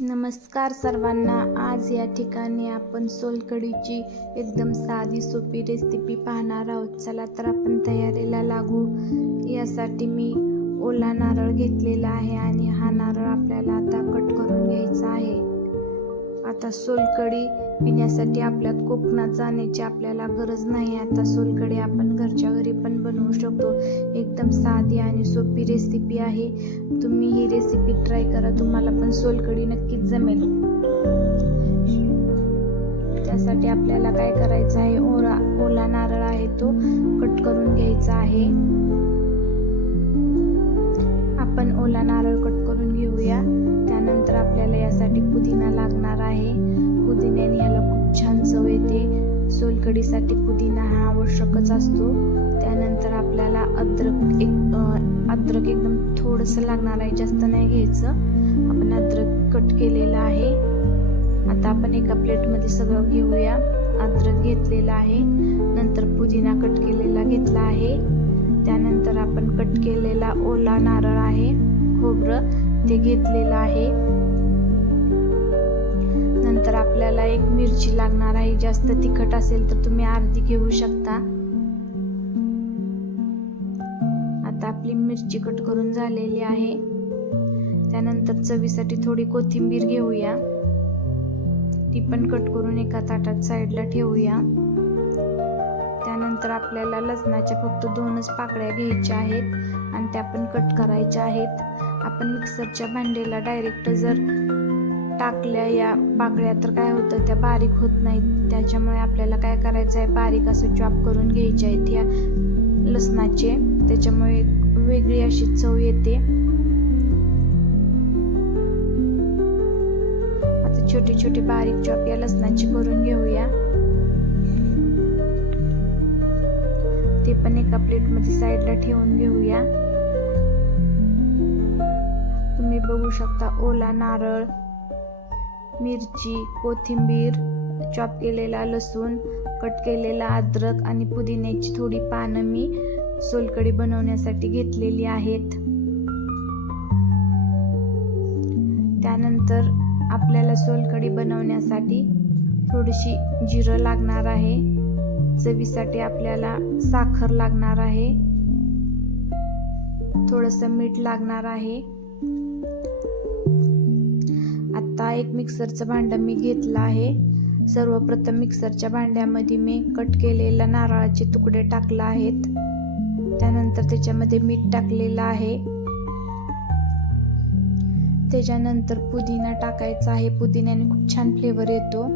नमस्कार सर्वांना. आज या ठिकाणी आपण सोलकडीची एकदम साधी सोपी रेसिपी पाहणार आहोत. चला तर आपण तयारीला लागू. यासाठी मी ओला नारळ घेतलेला आहे आणि हा नारळ आपल्याला आता कट करून घ्यायचा आहे. आता सोलकडी पिण्यासाठी आपल्यात कोकणात जाण्याची आपल्याला गरज नाही. आता सोलकडी आपण घरच्या घरी पण बनवू शकतो. एकदम साधी आणि सोपी रेसिपी आहे. तुम्ही ही रेसिपी ट्राय करा. तुम्हाला पण सोलकडी नक्कीच जमेल. त्यासाठी आपल्याला काय करायचं आहे? ओरा ओला नारळ आहे तो कट करून घ्यायचा आहे. आपण ओला नारळ कट करून घेऊया. आपल्याला यासाठी पुदिना लागणार आहे. पुदिन्याने याला खूप छान चव येते. सोलकडीसाठी पुदिना हा आवश्यकच असतो. त्यानंतर आपल्याला अद्रक एक अद्रक एकदम थोडंसं लागणार आहे जास्त नाही घ्यायचं. आपण अद्रक कट केलेलं आहे. आता आपण एका प्लेटमध्ये सगळं घेऊया. अद्रक घेतलेला आहे. नंतर पुदिना कट केलेला घेतला आहे. त्यानंतर आपण कट केलेला ओला नारळ आहे. खोबरं ते घेतलेलं आहे. आपल्याला एक मिरची लागणार आहे जास्त तिखट असेल तर तुम्ही अर्धी घेऊ शकता. आता आपली मिरची कट करून झालेली आहे. त्यानंतर चवीसाठी थोडी कोथिंबीर घेऊया. ती पण कट करून एका ताटात साईडला ठेवूया. त्यानंतर आपल्याला लसणाच्या फक्त दोनच पाकळ्या घ्यायच्या आहेत आणि त्या पण कट करायच्या आहेत. आपण मिक्सरच्या भांड्याला डायरेक्ट जर टाकल्या या पाकळ्या तर काय होतं त्या बारीक होत नाहीत. त्याच्यामुळे आपल्याला काय करायचं आहे बारीक असं चॉप करून घ्यायचे आहेत या लसणाचे. त्याच्यामुळे वेगळी अशी चव येते. आता छोटी छोटी बारीक चॉप या लसणाची करून घेऊया. ते पण एका प्लेटमध्ये साईडला ठेवून घेऊया. तुम्ही बघू शकता ओला नारळ. मिरची कोथिंबीर चॉप केलेला लसूण कट केलेला अद्रक आणि पुदिन्याची थोडी पानं मी सोलकडी बनवण्यासाठी घेतलेली आहेत. त्यानंतर आपल्याला सोलकडी बनवण्यासाठी थोडीशी जिरं लागणार आहे. चवीसाठी आपल्याला साखर लागणार आहे. थोडंसं मीठ लागणार आहे. आत्ता एक मिक्सरचं भांडं मी घेतलं आहे. सर्वप्रथम मिक्सरच्या भांड्यामध्ये मी कट केलेला नारळाचे तुकडे टाकला आहेत. त्यानंतर त्याच्यामध्ये मीठ टाकलेलं आहे. त्याच्यानंतर पुदिना टाकायचा आहे. पुदिन्याने खूप छान फ्लेवर येतो.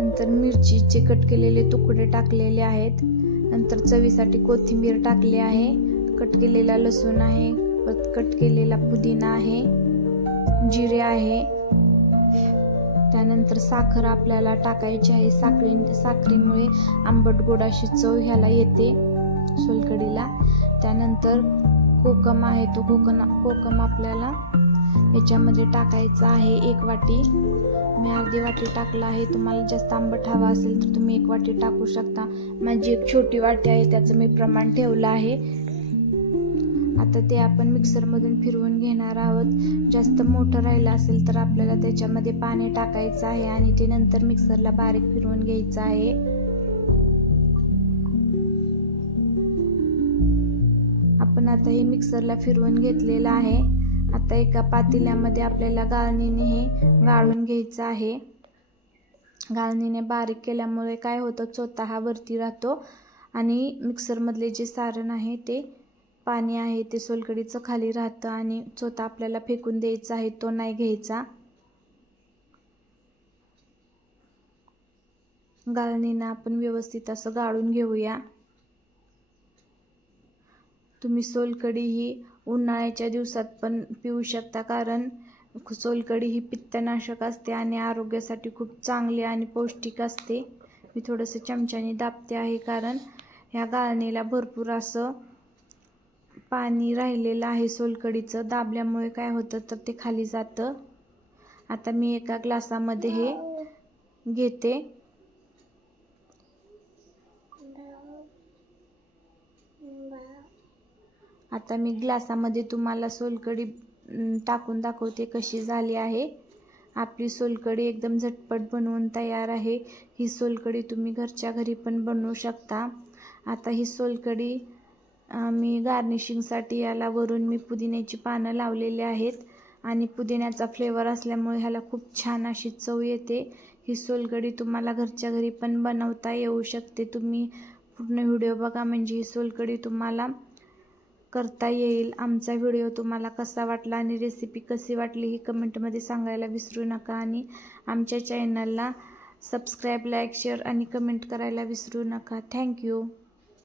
नंतर मिरचीचे कट केलेले तुकडे टाकलेले आहेत. नंतर चवीसाठी कोथिंबीर टाकली आहे. कट केलेला लसूण आहे. कट केलेला पुदिना आहे. जिरे आहे. त्यानंतर साखर आपल्याला टाकायची आहे. साखरी साखरेमुळे आंबट गोडाशी चव ह्याला येते सोलकडीला. त्यानंतर कोकम आहे. तो कोकम कोकम आपल्याला याच्यामध्ये टाकायचा आहे एक वाटी. मी अर्धी वाटी टाकला आहे. तुम्हाला जास्त आंबट हवा असेल तर तुम्ही एक वाटी टाकू शकता. माझी एक छोटी वाटी आहे. त्याचं मी प्रमाण ठेवलं आहे. आता ते आपण मिक्सरमधून फिरवून घेणार आहोत. जास्त मोठं राहिलं असेल तर आपल्याला त्याच्यामध्ये पाणी टाकायचं आहे आणि ते नंतर मिक्सरला बारीक फिरवून घ्यायचं आहे. आपण आता हे मिक्सरला फिरवून घेतलेलं आहे. आता एका पातेल्यामध्ये आपल्याला गाळणीने हे गाळून घ्यायचं आहे. गाळणीने बारीक केल्यामुळे काय होतं? चोथा हा वरती राहतो आणि मिक्सरमधले जे सारण आहे ते पाणी आहे ते सोलकडीचं खाली राहतं आणि चोथा आपल्याला फेकून द्यायचा आहे तो नाही घ्यायचा. गाळणीनं आपण व्यवस्थित असं गाळून घेऊया. तुम्ही सोलकडी ही उन्हाळ्याच्या दिवसात पण पिऊ शकता कारण सोलकडी ही पित्तनाशक असते आणि आरोग्यासाठी खूप चांगली आणि पौष्टिक असते. मी थोडंसं चमच्याने दाबते आहे कारण ह्या गाळणीला भरपूर असं पाणी राहिलेलं आहे सोलकडीचं. दाबल्यामुळे काय होतं? तर ते खाली जातं. आता मी एका ग्लासामध्ये हे घेते. आता मी ग्लासामध्ये तुम्हाला सोलकडी टाकून दाखवते कशी झाली आहे. आपली सोलकढी एकदम झटपट बनवून तयार आहे. ही सोलकढी तुम्ही घरच्या घरी पण बनवू शकता. आता ही सोलकढी मी गार्निशिंगसाठी याला वरून मी पुदिन्याची पानं लावलेली आहेत. आणि पुदिन्याचा फ्लेवर असल्यामुळे ह्याला खूप छान अशी चव येते. ही सोलकढी तुम्हाला घरच्या घरी पण बनवता येऊ शकते. तुम्ही पूर्ण व्हिडिओ बघा म्हणजे ही सोलकढी तुम्हाला करता येईल. आमचा व्हिडिओ तुम्हाला कसा वाटला आणि रेसिपी कशी वाटली ही कमेंटमध्ये सांगायला विसरू नका. आणि आमच्या चॅनलला सबस्क्राईब लाईक शेअर आणि कमेंट करायला विसरू नका. थँक्यू